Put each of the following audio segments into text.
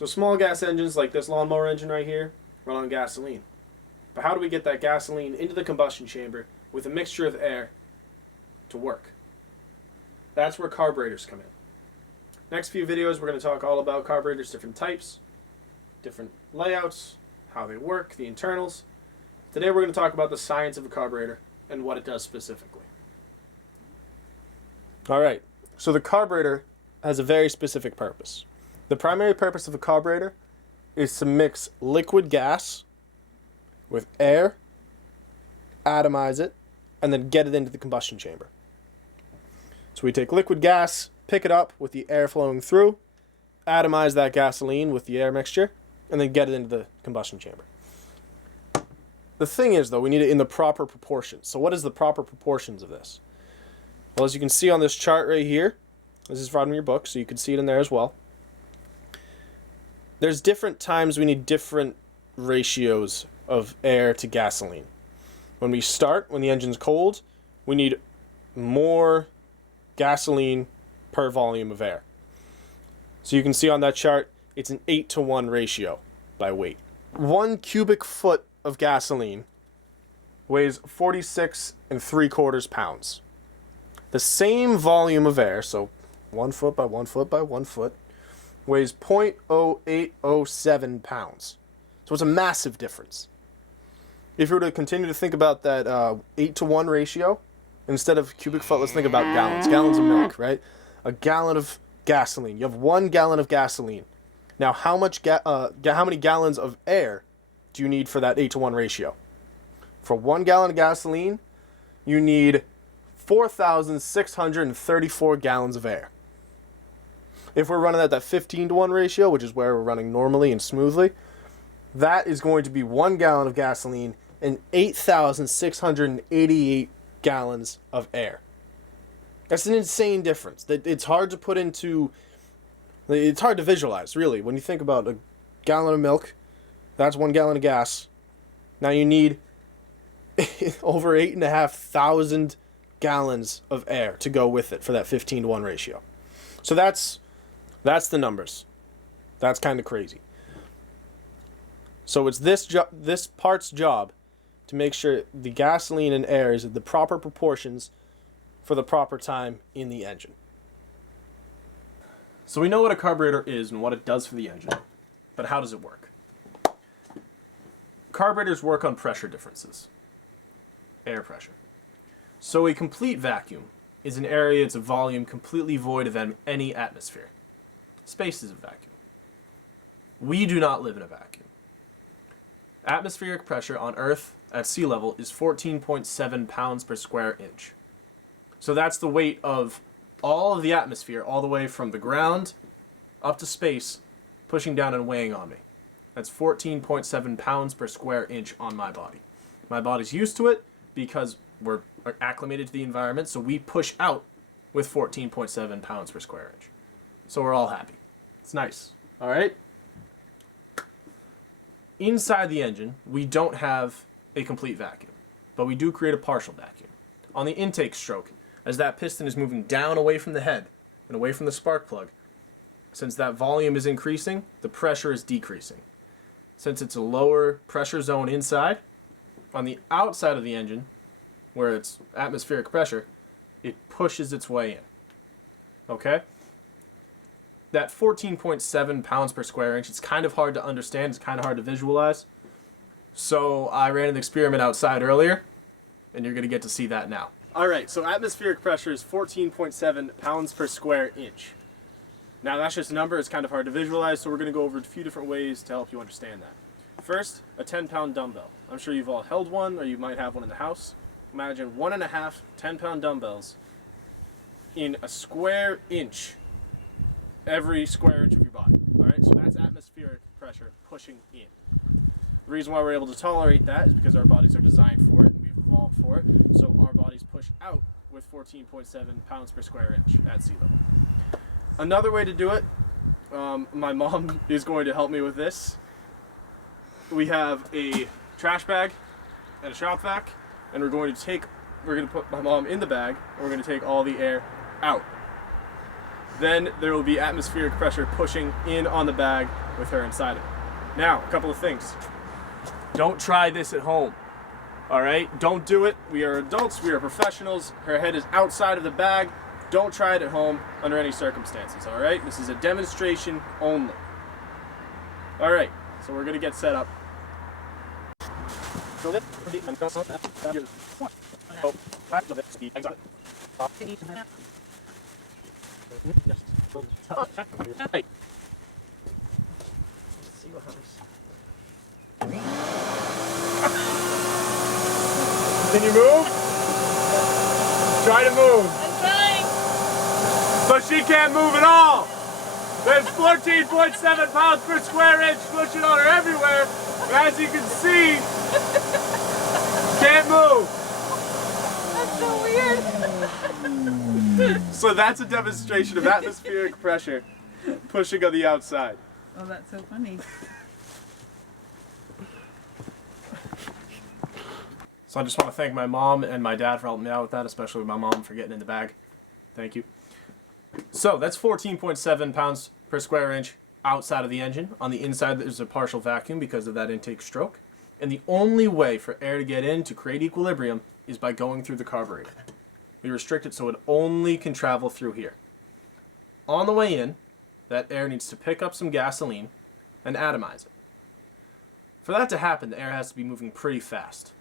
So small gas engines like this lawnmower engine right here run on gasoline. But how do we get that gasoline into the combustion chamber with a mixture of air to work? That's where carburetors come in. Next few videos, we're going to talk all about carburetors, different types, different layouts, how they work, the internals. Today we're going to talk about the science of a carburetor and what it does specifically. Alright, so the carburetor has a very specific purpose. The primary purpose of a carburetor is to mix liquid gas with air, atomize it, and then get it into the combustion chamber. So we take liquid gas, pick it up with the air flowing through, atomize that gasoline with the air mixture, and then get it into the combustion chamber. The thing is, though, we need it in the proper proportions. So what is the proper proportions of this? Well, as you can see on this chart right here, this is from your book, so you can see it in there as well. There's different times we need different ratios of air to gasoline. When we start, when the engine's cold, we need more gasoline per volume of air. So you can see on that chart, it's an 8-to-1 ratio by weight. 1 cubic foot of gasoline weighs 46 3/4 pounds. The same volume of air, so 1 foot by 1 foot by 1 foot, weighs 0.0807 pounds. So it's a massive difference. If you were to continue to think about that 8-to-1 ratio, instead of cubic foot, let's think about gallons. Gallons of milk, right? A gallon of gasoline. You have 1 gallon of gasoline. Now, how many gallons of air do you need for that 8-to-1 ratio? For 1 gallon of gasoline, you need 4,634 gallons of air. If we're running at that 15-to-1 ratio, which is where we're running normally and smoothly, that is going to be 1 gallon of gasoline and 8,688 gallons of air. That's an insane difference. It's hard to put into... It's hard to visualize, really. When you think about a gallon of milk, that's 1 gallon of gas. Now you need over 8,500 gallons of air to go with it for that 15-to-1 ratio. So that's the numbers. That's kind of crazy. So it's this part's job to make sure the gasoline and air is at the proper proportions for the proper time in the engine. So we know what a carburetor is and what it does for the engine, but how does it work? Carburetors work on pressure differences, air pressure. So a complete vacuum is an area, it's a volume completely void of any atmosphere. Space is a vacuum. We do not live in a vacuum. Atmospheric pressure on Earth at sea level is 14.7 pounds per square inch. So that's the weight of all of the atmosphere, all the way from the ground up to space, pushing down and weighing on me. That's 14.7 pounds per square inch on my body. My body's used to it because we're acclimated to the environment, so we push out with 14.7 pounds per square inch. So we're all happy. It's nice. All right? Inside the engine, we don't have a complete vacuum, but we do create a partial vacuum. On the intake stroke, as that piston is moving down away from the head and away from the spark plug, since that volume is increasing, the pressure is decreasing. Since it's a lower pressure zone inside, on the outside of the engine, where it's atmospheric pressure, it pushes its way in. Okay? That 14.7 pounds per square inch, it's kind of hard to understand, it's kind of hard to visualize. So I ran an experiment outside earlier, and you're going to get to see that now. Alright, so atmospheric pressure is 14.7 pounds per square inch. Now that's just a number, it's kind of hard to visualize, so we're going to go over a few different ways to help you understand that. First, a 10-pound dumbbell. I'm sure you've all held one, or you might have one in the house. Imagine 1.5 10-pound dumbbells in a square inch, every square inch of your body. Alright, so that's atmospheric pressure pushing in. The reason why we're able to tolerate that is because our bodies are designed for it, and we've evolved for it, so our bodies push out with 14.7 pounds per square inch at sea level. Another way to do it, my mom is going to help me with this. We have a trash bag and a shop vac, and we're going to put my mom in the bag, and we're going to take all the air out. then there will be atmospheric pressure pushing in on the bag with her inside it. Now, a couple of things. Don't try this at home. All right, don't do it. We are adults, we are professionals. Her head is outside of the bag. Don't try it at home under any circumstances, all right? This is a demonstration only. All right, so we're gonna get set up. Can you move? Try to move. I'm trying. So she can't move at all. There's 14.7 pounds per square inch pushing on her everywhere. And as you can see, can't move. That's so weird. So that's a demonstration of atmospheric pressure pushing on the outside. Oh, that's so funny. So I just want to thank my mom and my dad for helping me out with that, especially my mom for getting in the bag. Thank you. So that's 14.7 pounds per square inch outside of the engine. On the inside there's a partial vacuum because of that intake stroke. And the only way for air to get in to create equilibrium is by going through the carburetor. We restrict it so it only can travel through here. On the way in, that air needs to pick up some gasoline and atomize it. For that to happen, the air has to be moving pretty fast.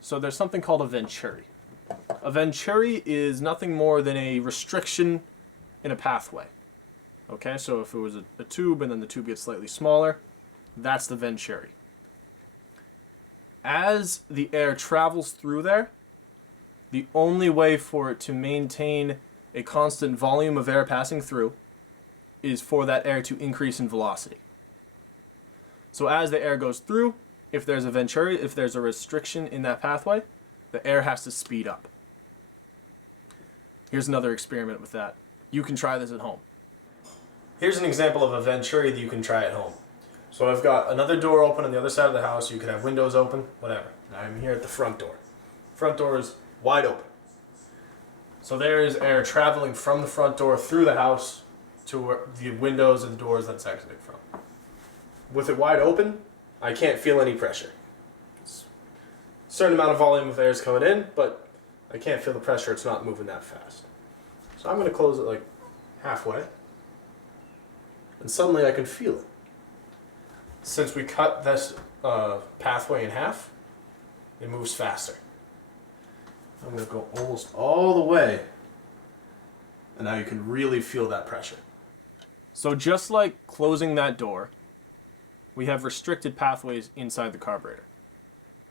So there's something called a Venturi. A Venturi is nothing more than a restriction in a pathway. Okay, so if it was a tube and then the tube gets slightly smaller, that's the Venturi. As the air travels through there, the only way for it to maintain a constant volume of air passing through is for that air to increase in velocity. So as the air goes through, if there's a Venturi, if there's a restriction in that pathway, the air has to speed up. Here's another experiment with that. You can try this at home. Here's an example of a Venturi that you can try at home. So I've got another door open on the other side of the house. You could have windows open, whatever. I'm here at the front door. Front door is wide open. So there is air traveling from the front door through the house to the windows and the doors that's exiting from. With it wide open, I can't feel any pressure. It's a certain amount of volume of air is coming in, but I can't feel the pressure. It's not moving that fast. So I'm going to close it like halfway, and suddenly I can feel it. Since we cut this pathway in half, it moves faster. I'm going to go almost all the way, and now you can really feel that pressure. So just like closing that door, we have restricted pathways inside the carburetor.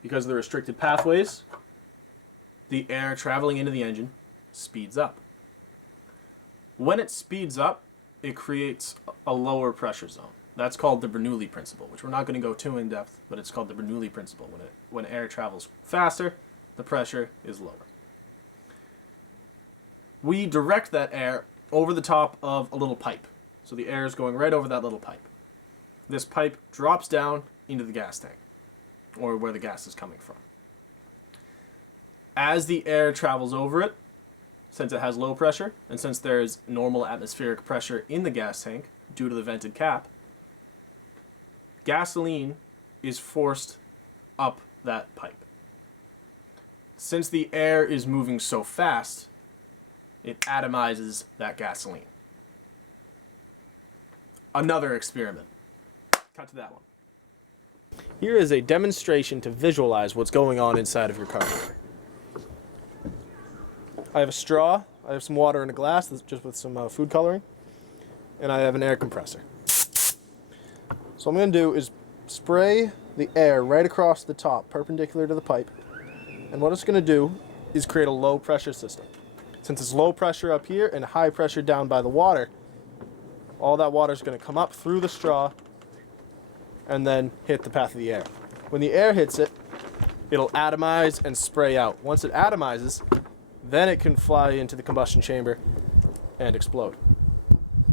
Because of the restricted pathways, the air traveling into the engine speeds up. When it speeds up, it creates a lower pressure zone. That's called the Bernoulli Principle, which we're not going to go too in depth, but it's called the Bernoulli Principle. When air travels faster, the pressure is lower. We direct that air over the top of a little pipe. So the air is going right over that little pipe. This pipe drops down into the gas tank, or where the gas is coming from. As the air travels over it, since it has low pressure, and since there's normal atmospheric pressure in the gas tank due to the vented cap, gasoline is forced up that pipe. Since the air is moving so fast, it atomizes that gasoline. Another experiment. Cut to that one. Here is a demonstration to visualize what's going on inside of your carburetor. I have a straw, I have some water in a glass, just with some food coloring, and I have an air compressor. So what I'm going to do is spray the air right across the top, perpendicular to the pipe, and what it's going to do is create a low pressure system. Since it's low pressure up here and high pressure down by the water, all that water is going to come up through the straw and then hit the path of the air. When the air hits it, it'll atomize and spray out. Once it atomizes, then it can fly into the combustion chamber and explode.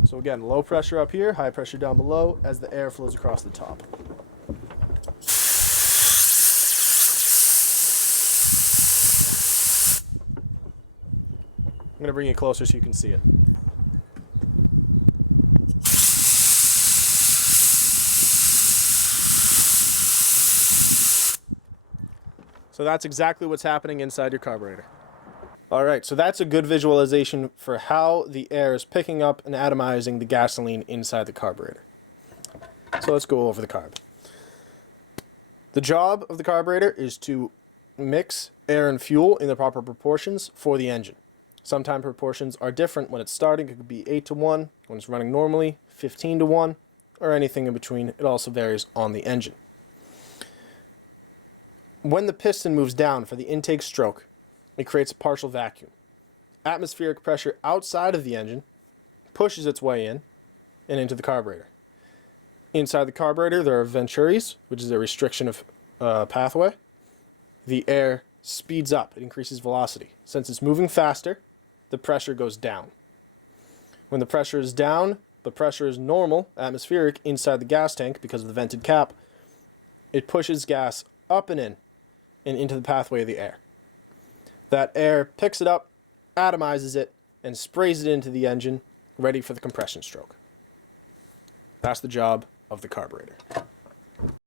So again, low pressure up here, high pressure down below as the air flows across the top. I'm going to bring it closer so you can see it. So that's exactly what's happening inside your carburetor. All right, so that's a good visualization for how the air is picking up and atomizing the gasoline inside the carburetor. So let's go over the carb. The job of the carburetor is to mix air and fuel in the proper proportions for the engine. Sometimes proportions are different when it's starting. It could be 8-to-1 when it's running normally, 15-to-1, or anything in between. It also varies on the engine. When the piston moves down for the intake stroke, it creates a partial vacuum. Atmospheric pressure outside of the engine pushes its way in and into the carburetor. Inside the carburetor, there are Venturis, which is a restriction of pathway. The air speeds up. It increases velocity. Since it's moving faster, the pressure goes down. When the pressure is down, the pressure is normal, atmospheric, inside the gas tank because of the vented cap. It pushes gas up and in and into the pathway of the air. That air picks it up, atomizes it, and sprays it into the engine, ready for the compression stroke. That's the job of the carburetor.